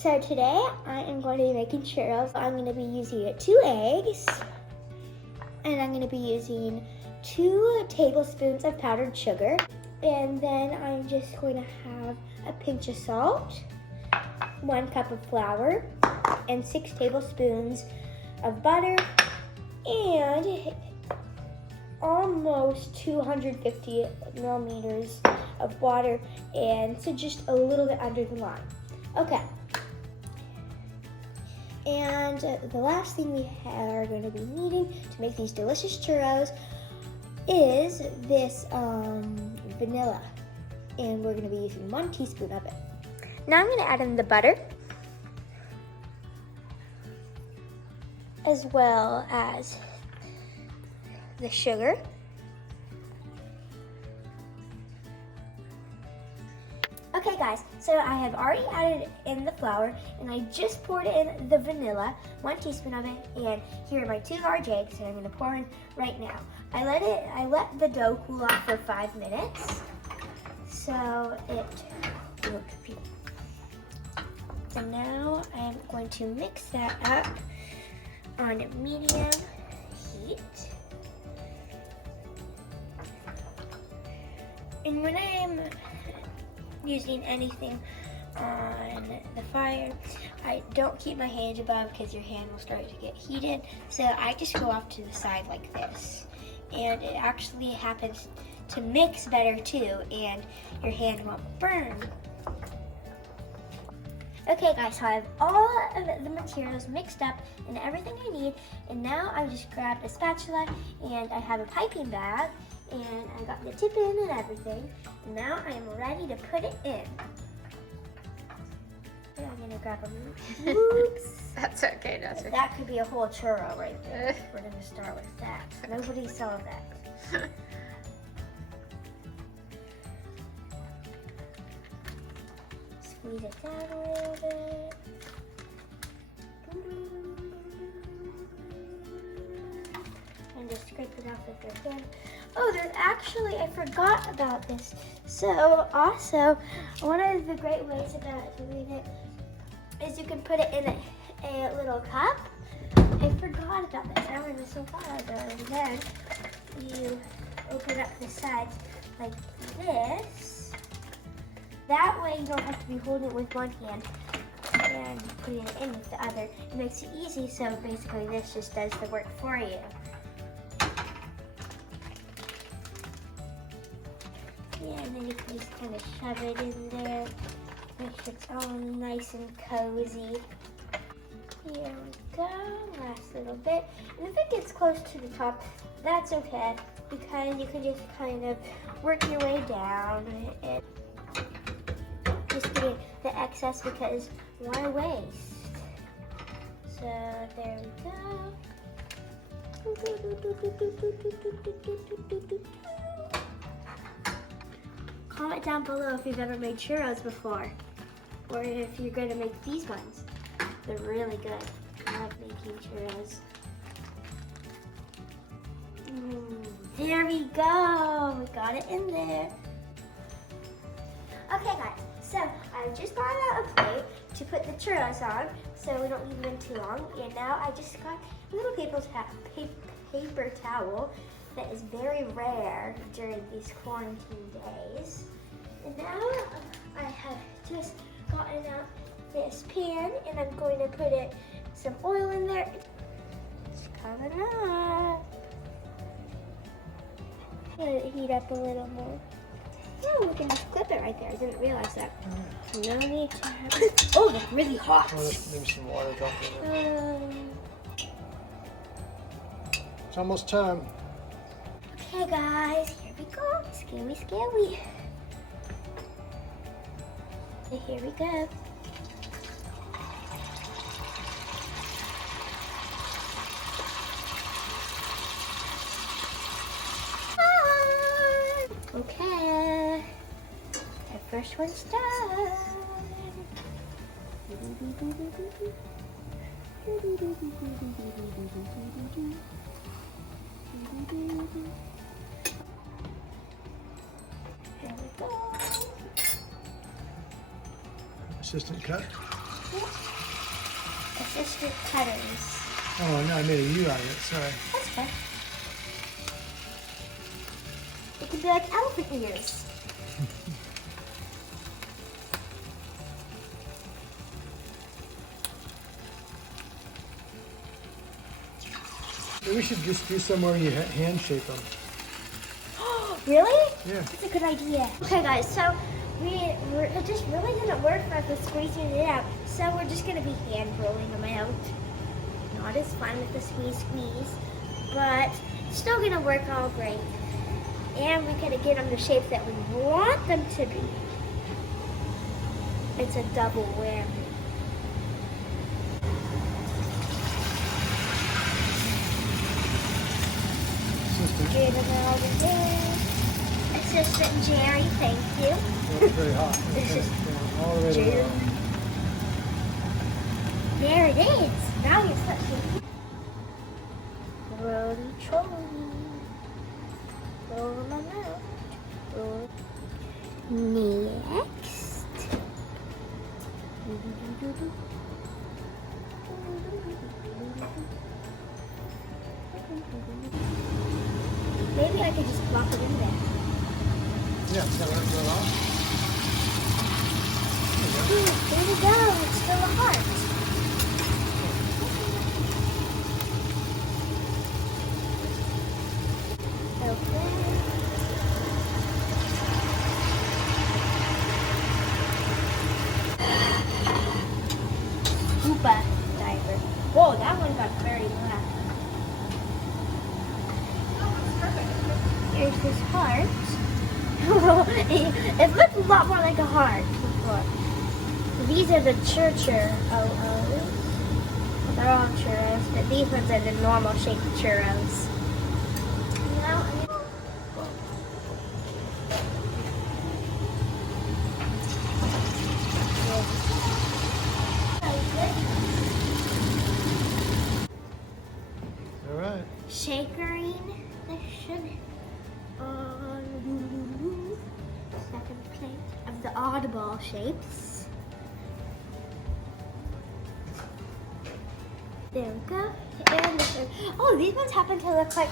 So today I am going to be making churros. I'm going to be using 2 eggs, and I'm going to be using 2 tablespoons of powdered sugar, and then I'm just going to have a pinch of salt, 1 cup of flour, and 6 tablespoons of butter, and almost 250 milliliters of water, and so just a little bit under the line. Okay. And the last thing we are going to be needing to make these delicious churros is this vanilla. And we're going to be using 1 teaspoon of it. Now I'm going to add in the butter, as well as the sugar. Okay guys, so I have already added in the flour, and I just poured in the vanilla, 1 teaspoon of it, and here are my 2 large eggs that I'm going to pour in right now. I let the dough cool off for 5 minutes, so and now I'm going to mix that up on medium heat. And when I'm using anything on the fire, I don't keep my hands above because your hand will start to get heated. So I just go off to the side like this. And it actually happens to mix better too, and your hand won't burn. Okay guys, so I have all of the materials mixed up and everything I need, and now I just grabbed a spatula and I have a piping bag, and I got the tip in and everything. And now I am ready to put it in. And I'm gonna grab a oops. That's okay, Jasper. That could be a whole churro right there. We're gonna start with that. Nobody saw that. Squeeze it down a little bit. And just scrape it off with your hand. Oh, there's actually, I forgot about this. So also, one of the great ways about doing it is you can put it in a little cup. I forgot about this. I learned this so far ago. And then you open up the sides like this. That way you don't have to be holding it with one hand and putting it in with the other. It makes it easy, so basically this just does the work for you. Yeah, and then you can just kind of shove it in there, make sure it's all nice and cozy. Here we go, last little bit. And if it gets close to the top, that's okay, because you can just kind of work your way down and just get the excess, because why waste? So there we go. Comment down below if you've ever made churros before, or if you're going to make these ones. They're really good. I love making churros. There we go. We got it in there. Okay guys, so I just brought out a plate to put the churros on, so we don't leave them too long. And now I just got a little paper towel that is very rare during these quarantine days. And now I have just gotten out this pan, and I'm going to put some oil in there. It's coming up. Let it heat up a little more. Oh, we can just clip it right there. I didn't realize that. No need to have it. Oh, it's really hot. Maybe some water dropped in there. It's almost time. Okay guys, here we go. Scary, scary. And here we go. Okay, the first one's done. Here we go. Assistant cut. Assistant cutters. Oh, no, I made a U out of it. Sorry. That's okay. It could be like elephant ears. Maybe we should just do somewhere you hand shape them. Really? Yeah. That's a good idea. Okay, guys, so it just really didn't work for us with squeezing it out. So we're just going to be hand rolling them out. Not as fun with the squeeze, but still going to work all great. And we're going to get them the shape that we want them to be. It's a double whammy. Get them over there. Assistant Jerry, thank you. It's very hot. This is All the way to Jerry. the There it is. Now you're touching. Roly trolley. Roll them out. Roll. Next. Maybe I could just plop it in there. Yeah, is that where it goes off? There we go. It's still a heart. Scuba diver. Whoa, that one got very black. Here's this heart. It looks a lot more like a heart before. These are the churros. They're all churros, but these ones are the normal shaped churros. Now, All right. shakering the sugar on second plate of the oddball shapes. There we go. And this one. Oh, these ones happen to look like.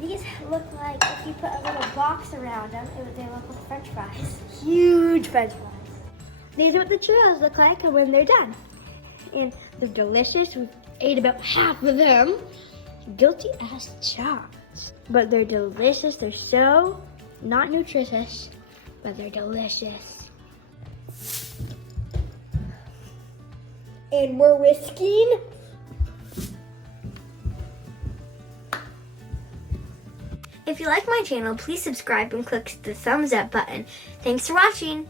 These look like if you put a little box around them, they look like French fries. Huge French fries. These are what the churros look like when they're done. And they're delicious. We ate about half of them. Guilty as charged. But they're delicious. They're so not nutritious, but they're delicious. And we're whisking. If you like my channel, please subscribe and click the thumbs up button. Thanks for watching.